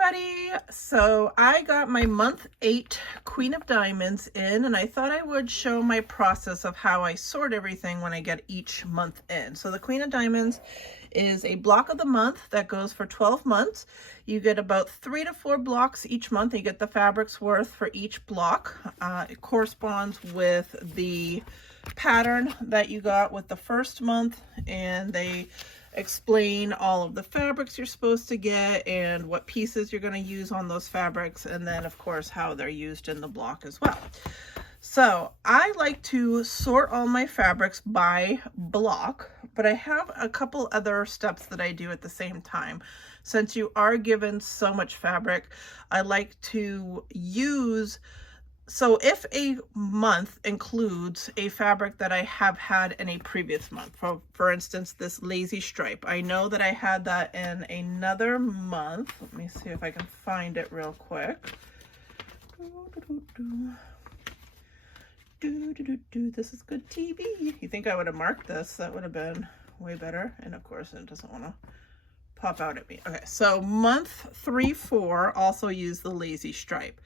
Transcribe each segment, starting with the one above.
everybody. So I got my month 8 Queen of Diamonds in, and I thought I would show my process of how I sort everything when I get each month in. So the Queen of Diamonds is a block of the month that goes for 12 months. You get about 3 to 4 blocks each month. You get the fabrics worth for each block. It corresponds with the pattern that you got with the first month, and they explain all of the fabrics you're supposed to get and what pieces you're going to use on those fabrics, and then of course how they're used in the block as well. So I like to sort all my fabrics by block, but I have a couple other steps that I do at the same time. Since you are given so much fabric, I like to use, so if a month includes a fabric that I have had in a previous month, for instance, this lazy stripe, I know that I had that in another month. Let me see if I can find it real quick. This is good TV. You think I would have marked this? That would have been way better. And of course, it doesn't want to pop out at me. Okay, so month 3-4 also use the lazy stripe.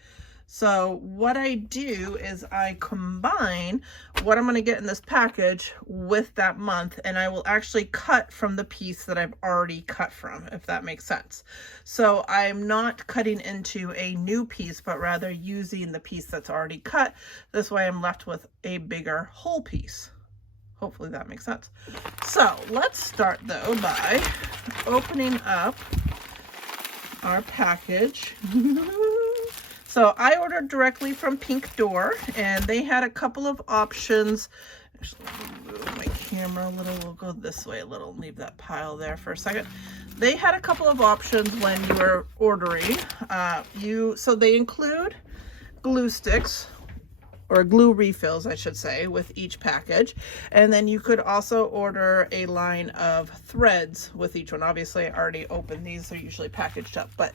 So what I do is I combine what I'm going to get in this package with that month, and I will actually cut from the piece that I've already cut from, if that makes sense. So I'm not cutting into a new piece, but rather using the piece that's already cut. This way I'm left with a bigger whole piece. Hopefully that makes sense. So let's start though by opening up our package. So I ordered directly from Pink Door, and they had a couple of options. Actually, let me move my camera a little. We'll go this way a little, leave that pile there for a second. They had a couple of options when you were ordering. So they include glue sticks, or glue refills, I should say, with each package. And then you could also order a line of threads with each one. Obviously, I already opened these. They're usually packaged up, but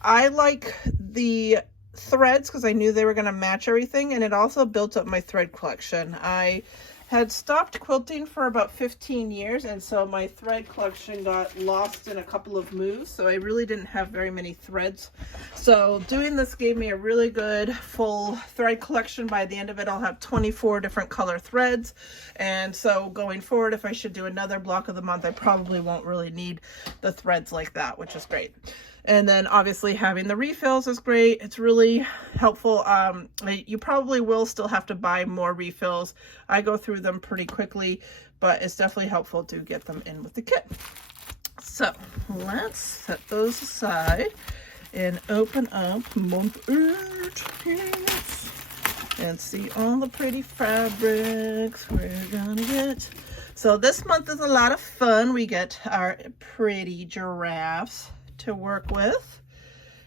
I like the threads because I knew they were going to match everything, and it also built up my thread collection. I had stopped quilting for about 15 years, and so my thread collection got lost in a couple of moves, so I really didn't have very many threads. So doing this gave me a really good full thread collection. By the end of it, I'll have 24 different color threads, and so going forward, if I should do another block of the month, I probably won't really need the threads like that, which is great. And then obviously having the refills is great. It's really helpful. You probably will still have to buy more refills. I go through them pretty quickly, but it's definitely helpful to get them in with the kit. So let's set those aside and open up month 8 and see all the pretty fabrics we're gonna get. So this month is a lot of fun. We get our pretty giraffes to work with,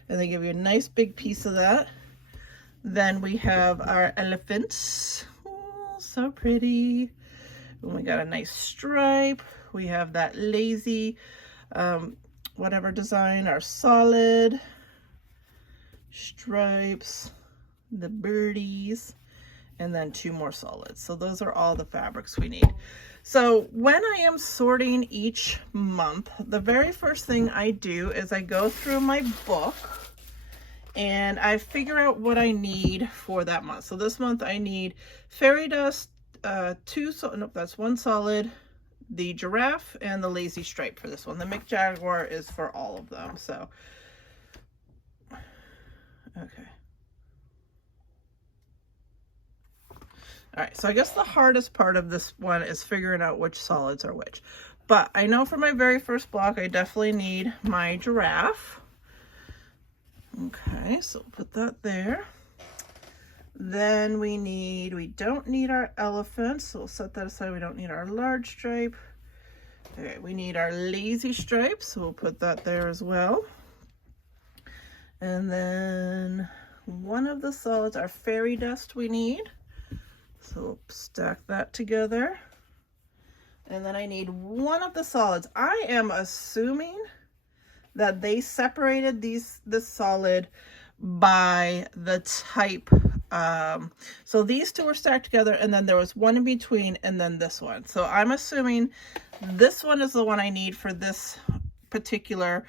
and they give you a nice big piece of that. Then we have our elephants. Oh, so pretty. And we got a nice stripe. We have that lazy whatever design, our solid stripes, the birdies, and then 2 more solids. So those are all the fabrics we need. So when I am sorting each month, the very first thing I do is I go through my book and I figure out what I need for that month. So this month I need fairy dust, that's 1 solid, the giraffe, and the lazy stripe for this one. The Mick Jaguar is for all of them. So, okay. All right, so I guess the hardest part of this one is figuring out which solids are which. But I know for my very first block, I definitely need my giraffe. Okay, so put that there. Then we don't need our elephant, so we'll set that aside. We don't need our large stripe. Okay, we need our lazy stripe, so we'll put that there as well. And then one of the solids, our fairy dust we need. So we'll stack that together. And then I need one of the solids. I am assuming that they separated this solid by the type. So these 2 were stacked together, and then there was one in between, and then this one. So I'm assuming this one is the one I need for this particular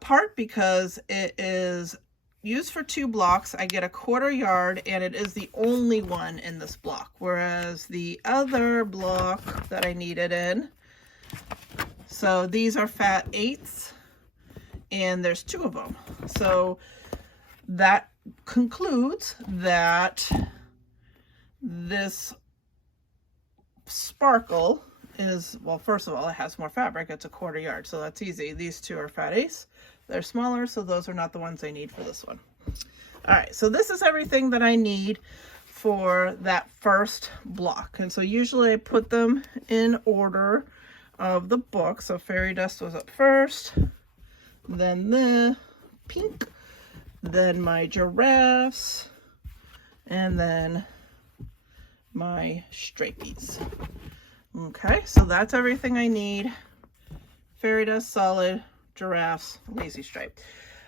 part because it is used for 2 blocks. I get a 1/4 yard and it is the only one in this block, whereas the other block that I need it in, so these are fat 8s and there's 2 of them. So that concludes that this sparkle is, well, first of all, it has more fabric. It's a 1/4 yard, so that's easy. These 2 are fat 8s. They're smaller, so those are not the ones I need for this one. All right, so this is everything that I need for that first block. And so usually I put them in order of the book. So fairy dust was up first, then the pink, then my giraffes, and then my stripies. Okay, so that's everything I need. Fairy dust, solid, giraffes, lazy stripe.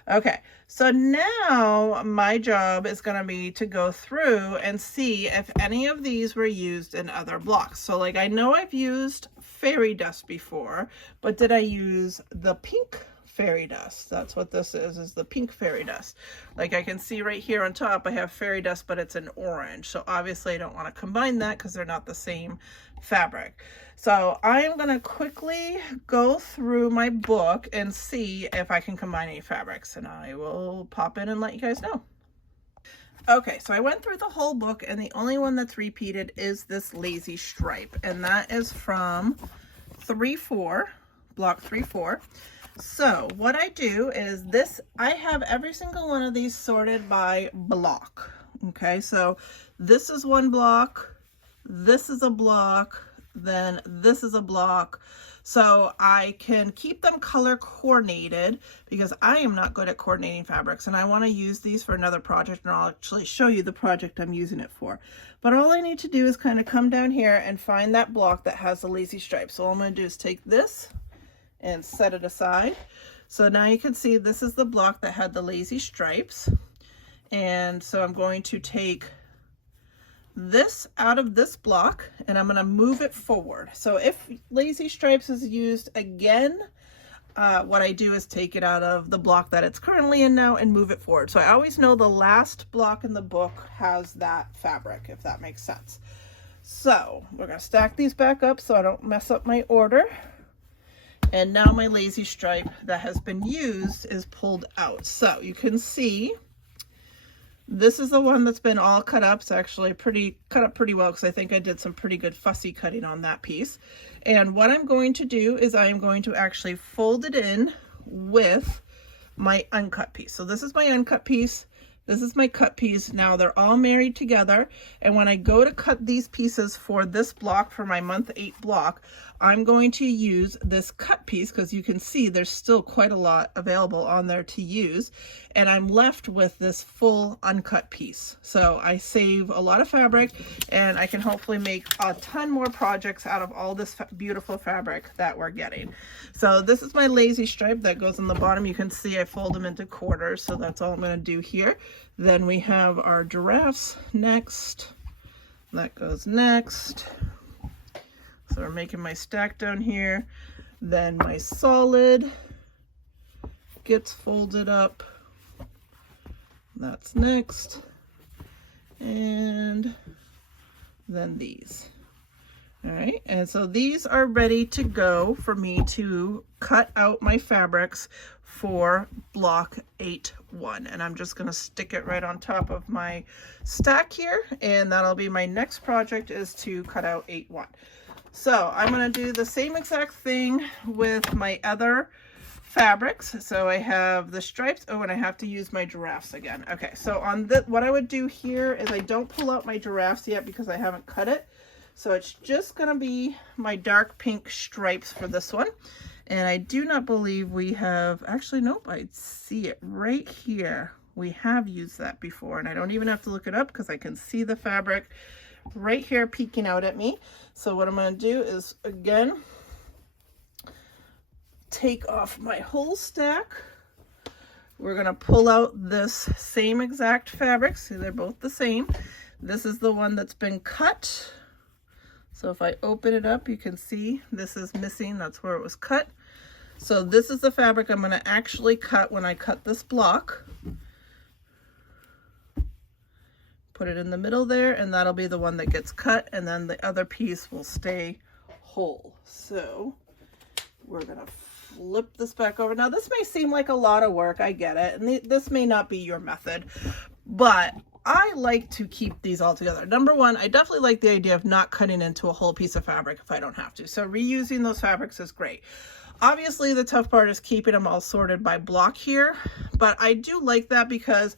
Okay, so now my job is going to be to go through and see if any of these were used in other blocks. So like, I know I've used fairy dust before, but did I use the pink fairy dust? That's what this is the pink fairy dust. Like I can see right here on top, I have fairy dust, but it's an orange. So obviously I don't want to combine that because they're not the same fabric. So I am going to quickly go through my book and see if I can combine any fabrics, and I will pop in and let you guys know. Okay, so I went through the whole book and the only one that's repeated is this lazy stripe, and that is from 3-4, block 3-4. So what I do is this, I have every single one of these sorted by block. Okay, so this is one block, this is a block, then this is a block. So I can keep them color coordinated because I am not good at coordinating fabrics, and I want to use these for another project, and I'll actually show you the project I'm using it for. But all I need to do is kind of come down here and find that block that has the lazy stripe. So all I'm going to do is take this and set it aside. So now you can see this is the block that had the lazy stripes. And so I'm going to take this out of this block and I'm going to move it forward. So if lazy stripes is used again, what I do is take it out of the block that it's currently in now and move it forward. So I always know the last block in the book has that fabric, if that makes sense. So we're going to stack these back up so I don't mess up my order. And now my lazy stripe that has been used is pulled out. So you can see this is the one that's been all cut up. It's actually cut up pretty well because I think I did some pretty good fussy cutting on that piece. And what I'm going to do is I am going to actually fold it in with my uncut piece. So this is my uncut piece. This is my cut piece. Now they're all married together. And when I go to cut these pieces for this block, for my month 8 block, I'm going to use this cut piece because you can see there's still quite a lot available on there to use. And I'm left with this full uncut piece. So I save a lot of fabric and I can hopefully make a ton more projects out of all this beautiful fabric that we're getting. So this is my lazy stripe that goes on the bottom. You can see I fold them into quarters. So that's all I'm going to do here. Then we have our giraffes next. That goes next. So we're making my stack down here. Then my solid gets folded up. That's next. And then these. All right, and so these are ready to go for me to cut out my fabrics for block 8-1. And I'm just gonna stick it right on top of my stack here, and that'll be my next project, is to cut out 8-1. So I'm gonna do the same exact thing with my other fabrics. So I have the stripes. Oh, and I have to use my giraffes again. Okay, so on the, what I would do here is I don't pull out my giraffes yet because I haven't cut it. So it's just gonna be my dark pink stripes for this one. And I do not believe we have, actually, nope, I see it right here. We have used that before, and I don't even have to look it up because I can see the fabric right here peeking out at me. So what I'm gonna do is, again, take off my whole stack. We're gonna pull out this same exact fabric. See, they're both the same. This is the one that's been cut. So if I open it up, you can see this is missing. That's where it was cut. So this is the fabric I'm going to actually cut when I cut this block. Put it in the middle there, and that'll be the one that gets cut, and then the other piece will stay whole. So we're going to flip this back over. Now this may seem like a lot of work, I get it, and this may not be your method, but I like to keep these all together. Number one, I definitely like the idea of not cutting into a whole piece of fabric if I don't have to. So reusing those fabrics is great. Obviously the tough part is keeping them all sorted by block here, but I do like that because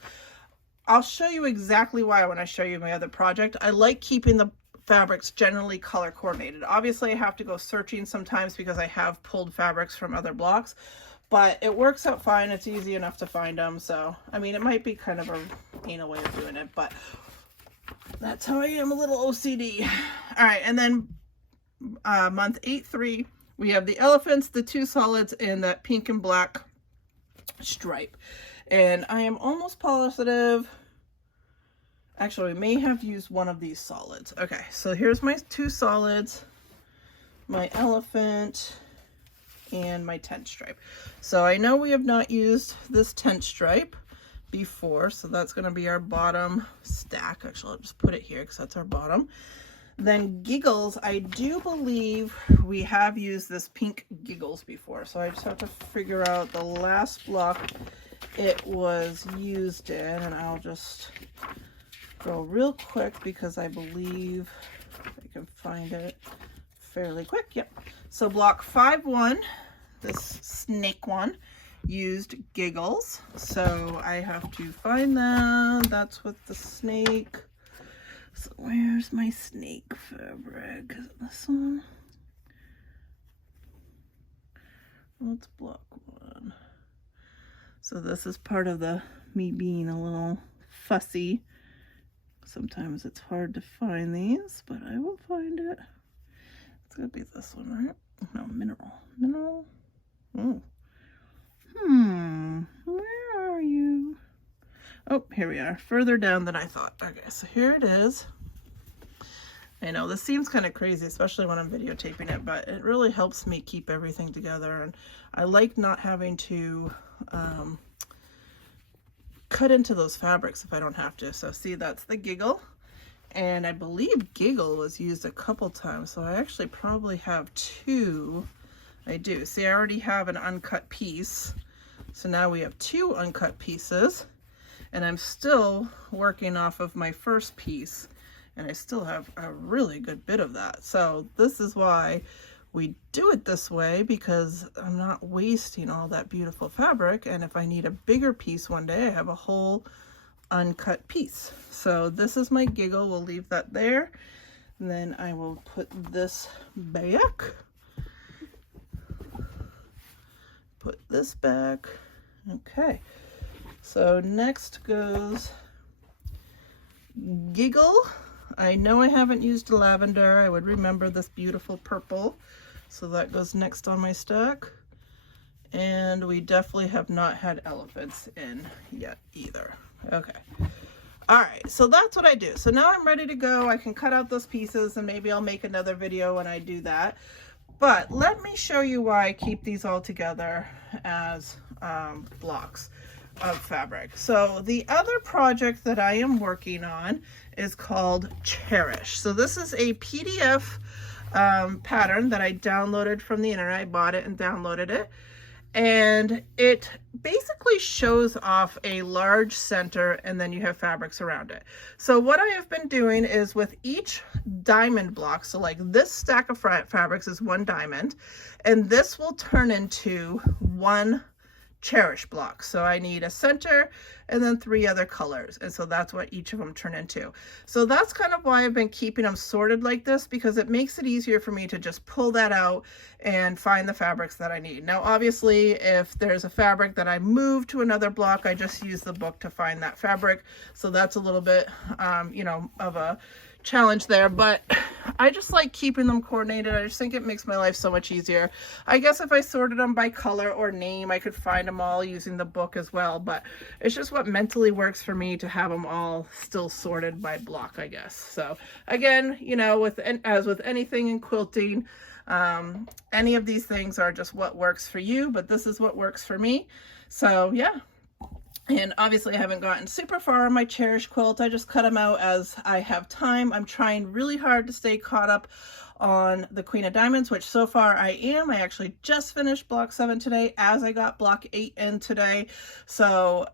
I'll show you exactly why when I show you my other project. I like keeping the fabrics generally color coordinated. Obviously I have to go searching sometimes because I have pulled fabrics from other blocks, but it works out fine. It's easy enough to find them. So, I mean, it might be kind of a anal way of doing it, but that's how I am, a little OCD. All right, and then month 8-3, we have the elephants, the 2 solids, and that pink and black stripe. And I am almost positive, actually we may have used one of these solids. Okay, so here's my 2 solids, my elephant, and my tent stripe. So I know we have not used this tent stripe before, so that's going to be our bottom stack. Actually, I'll just put it here because that's our bottom. Then giggles, I do believe we have used this pink giggles before, so I just have to figure out the last block it was used in, and I'll just go real quick because I believe I can find it fairly quick. Yep. So block 5-1, this snake one, used giggles. So I have to find that. That's with the snake. So where's my snake fabric? Is it this one? Let's block 1. So this is part of the me being a little fussy. Sometimes it's hard to find these, but I will find it. It's gonna be this one, right? No, mineral. Oh. Where are you? Oh, here we are, further down than I thought. Okay, so here it is. I know this seems kind of crazy, especially when I'm videotaping it, but it really helps me keep everything together, and I like not having to cut into those fabrics if I don't have to. So see, that's the giggle, and I believe giggle was used a couple times, so I actually probably have 2. I do. See, I already have an uncut piece, so now we have 2 uncut pieces, and I'm still working off of my first piece, and I still have a really good bit of that. So this is why we do it this way, because I'm not wasting all that beautiful fabric, and if I need a bigger piece one day, I have a whole uncut piece. So this is my giggle. We'll leave that there, and then I will put this back. Put this back. Okay, so next goes giggle. I know I haven't used lavender. I would remember this beautiful purple, so that goes next on my stack. And we definitely have not had elephants in yet either. Okay, all right, so that's what I do. So now I'm ready to go. I can cut out those pieces, and maybe I'll make another video when I do that. But let me show you why I keep these all together as blocks of fabric. So the other project that I am working on is called Cherish. So this is a PDF pattern that I downloaded from the internet. I bought it and downloaded it. And it basically shows off a large center, and then you have fabrics around it. So what I have been doing is with each diamond block, so like this stack of fabrics is 1 diamond, and this will turn into 1 Cherish block. So I need a center and then 3 other colors, and so that's what each of them turn into. So that's kind of why I've been keeping them sorted like this, because it makes it easier for me to just pull that out and find the fabrics that I need. Now obviously if there's a fabric that I move to another block, I just use the book to find that fabric, so that's a little bit you know, of a challenge there, but I just like keeping them coordinated. I just think it makes my life so much easier. I guess if I sorted them by color or name, I could find them all using the book as well, but it's just what mentally works for me to have them all still sorted by block, I guess. So again, you know, as with anything in quilting, Any of these things are just what works for you, but this is what works for me. So yeah. And obviously I haven't gotten super far on my Cherish quilt. I just cut them out as I have time. I'm trying really hard to stay caught up on the Queen of Diamonds, which so far I am. I actually just finished block 7 today as I got block 8 in today. So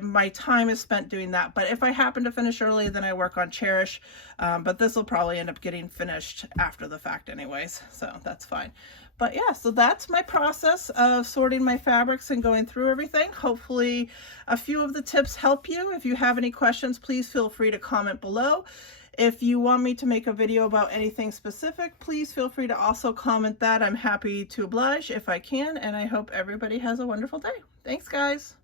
my time is spent doing that. But if I happen to finish early, then I work on Cherish. But this will probably end up getting finished after the fact anyways. So that's fine. But yeah, so that's my process of sorting my fabrics and going through everything. Hopefully a few of the tips help you. If you have any questions, please feel free to comment below. If you want me to make a video about anything specific, please feel free to also comment that. I'm happy to oblige if I can, and I hope everybody has a wonderful day. Thanks, guys.